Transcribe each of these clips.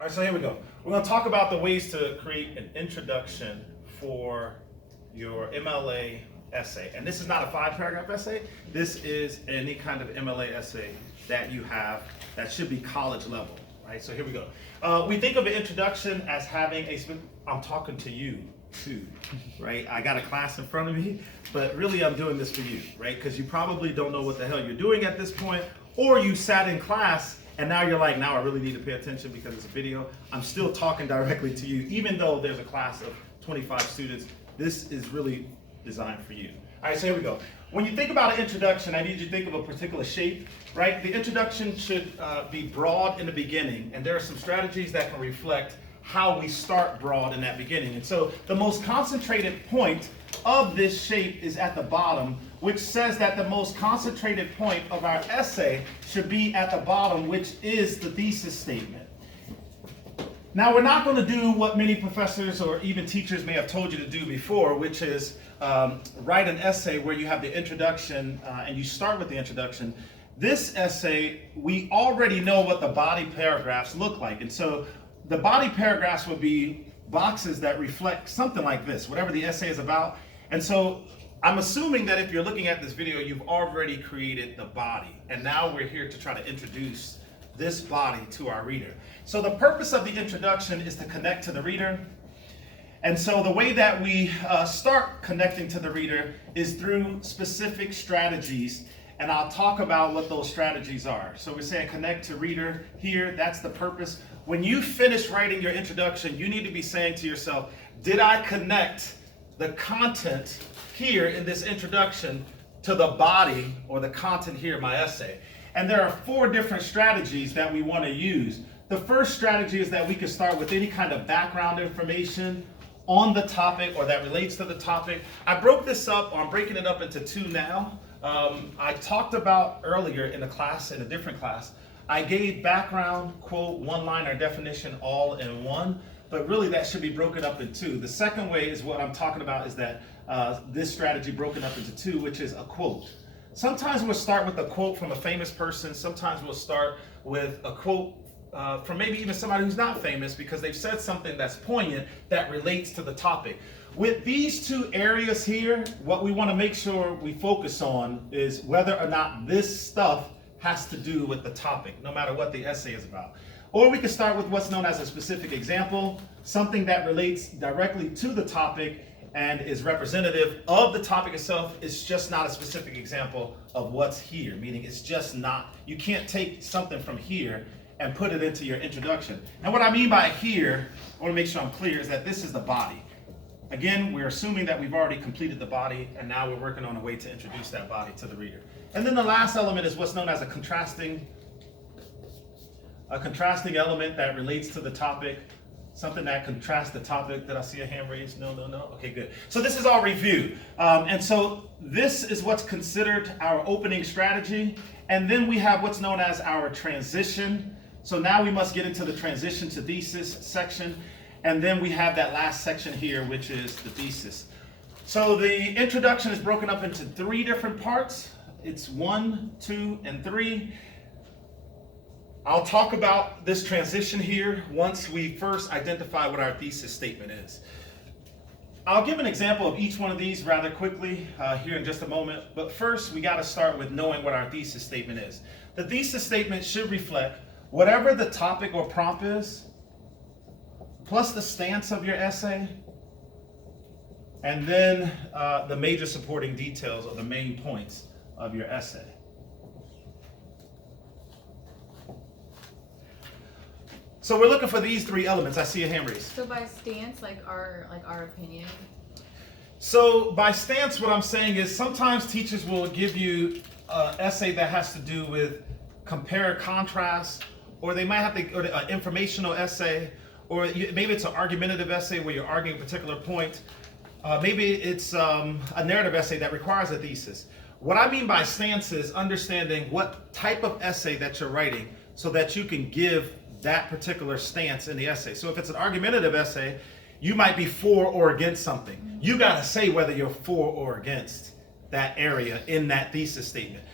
All right, so here we go. We're going to talk about the ways to create an introduction for your MLA essay. And this is not a 5-paragraph essay. This is any kind of MLA essay that you have that should be college level, right? So here we go. We think of an introduction as having I'm talking to you too, right? I got a class in front of me, but really I'm doing this for you, right? Because you probably don't know what the hell you're doing at this point, or you sat in class and now you're like, now I really need to pay attention because it's a video. I'm still talking directly to you, even though there's a class of 25 students. This is really designed for you. All right, so here we go. When you think about an introduction, I need you to think of a particular shape, right? The introduction should be broad in the beginning, and there are some strategies that can reflect how we start broad in that beginning. And so the most concentrated point of this shape is at the bottom, which says that the most concentrated point of our essay should be at the bottom, which is the thesis statement. Now, we're not going to do what many professors or even teachers may have told you to do before, which is write an essay where you have the introduction and you start with the introduction. This essay, we already know what the body paragraphs look like. And so the body paragraphs would be boxes that reflect something like this, whatever the essay is about. And so I'm assuming that if you're looking at this video, you've already created the body. And now we're here to try to introduce this body to our reader. So the purpose of the introduction is to connect to the reader. And so the way that we start connecting to the reader is through specific strategies. And I'll talk about what those strategies are. So we're saying connect to reader here. That's the purpose. When you finish writing your introduction, you need to be saying to yourself, did I connect the content here in this introduction to the body or the content here in my essay? And there are 4 different strategies that we want to use. The first strategy is that we can start with any kind of background information on the topic or that relates to the topic. I broke this up, or I'm breaking it up into 2 now. I talked about earlier in a class, in a different class, I gave background, quote, one-liner definition all in one, but really that should be broken up in 2. The second way is what I'm talking about is that this strategy broken up into 2, which is a quote. Sometimes we'll start with a quote from a famous person. Sometimes we'll start with a quote from maybe even somebody who's not famous because they've said something that's poignant that relates to the topic. With these 2 areas here, what we want to make sure we focus on is whether or not this stuff has to do with the topic, no matter what the essay is about. Or we can start with what's known as a specific example, something that relates directly to the topic and is representative of the topic itself. It's just not a specific example of what's here, meaning it's just not, you can't take something from here and put it into your introduction. And what I mean by here, I want to make sure I'm clear, is that this is the body. Again, we're assuming that we've already completed the body, and now we're working on a way to introduce that body to the reader. And then the last element is what's known as a contrasting element that relates to the topic, something that contrasts the topic. Did I see a hand raised? No. Okay, good. So this is all review. And so this is what's considered our opening strategy. And then we have what's known as our transition. So now we must get into the transition to thesis section. And then we have that last section here, which is the thesis. So the introduction is broken up into 3 different parts. It's 1, 2, and 3. I'll talk about this transition here once we first identify what our thesis statement is. I'll give an example of each one of these rather quickly here in just a moment. But first, we got to start with knowing what our thesis statement is. The thesis statement should reflect whatever the topic or prompt is, plus the stance of your essay, and then the major supporting details or the main points of your essay. So we're looking for these 3 elements. I see a hand raised. So by stance, like our opinion. So by stance, what I'm saying is sometimes teachers will give you an essay that has to do with compare contrast, or they might have to, or an informational essay, or maybe it's an argumentative essay where you're arguing a particular point. Maybe it's a narrative essay that requires a thesis. What I mean by stance is understanding what type of essay that you're writing so that you can give that particular stance in the essay. So if it's an argumentative essay, you might be for or against something. You got to say whether you're for or against that area in that thesis statement.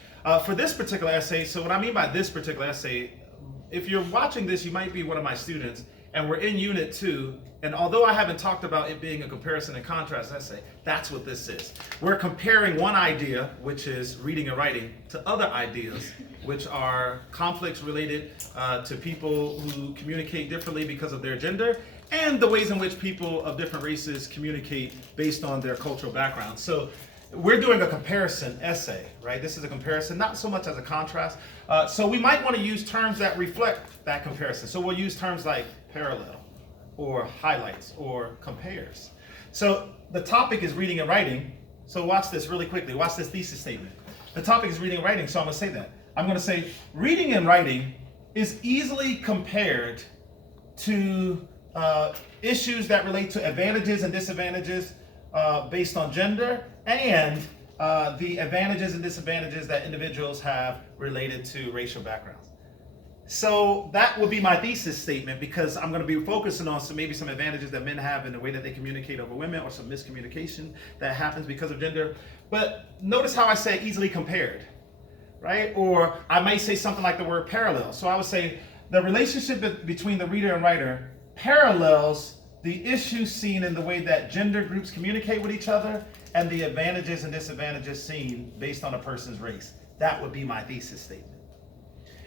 For this particular essay, so what I mean by this particular essay if you're watching this, you might be one of my students, and we're in Unit 2, and although I haven't talked about it being a comparison and contrast essay, that's what this is. We're comparing one idea, which is reading and writing, to other ideas, which are conflicts related to people who communicate differently because of their gender, and the ways in which people of different races communicate based on their cultural background. So we're doing a comparison essay, right? This is a comparison, not so much as a contrast. So we might want to use terms that reflect that comparison. So we'll use terms like parallel, or highlights, or compares. So the topic is reading and writing. So watch this really quickly. Watch this thesis statement. The topic is reading and writing, so I'm going to say that. I'm going to say reading and writing is easily compared to issues that relate to advantages and disadvantages based on gender, and the advantages and disadvantages that individuals have related to racial backgrounds. So that would be my thesis statement, because I'm going to be focusing on maybe some advantages that men have in the way that they communicate over women, or some miscommunication that happens because of gender. But notice how I say easily compared, right? Or I might say something like the word parallel. So I would say the relationship between the reader and writer parallels the issues seen in the way that gender groups communicate with each other, and the advantages and disadvantages seen based on a person's race. That would be my thesis statement.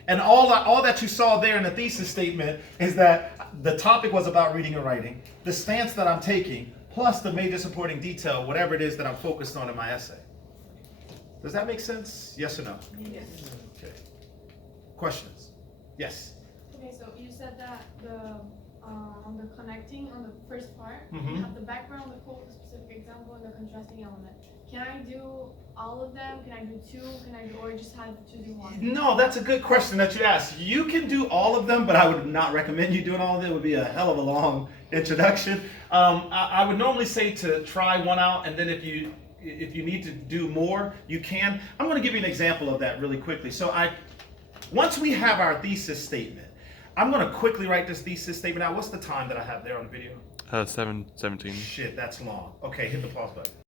And all that you saw there in the thesis statement is that the topic was about reading and writing, the stance that I'm taking, plus the major supporting detail, whatever it is that I'm focused on in my essay. Does that make sense? Yes or no? Yes. Okay. Questions? Yes. Okay, so you said that on the connecting, on the first part, Mhm. you have the background, the quote, the specific example, and the contrasting element. Can I do all of them? Can I do two? Can I do, or just have to do one? No, that's a good question that you asked. You can do all of them, but I would not recommend you doing all of them. It would be a hell of a long introduction. I would normally say to try one out, and then if you need to do more, you can. I'm going to give you an example of that really quickly. So once we have our thesis statement, I'm going to quickly write this thesis statement out. What's the time that I have there on the video? 7:17. Shit, that's long. Okay, hit the pause button.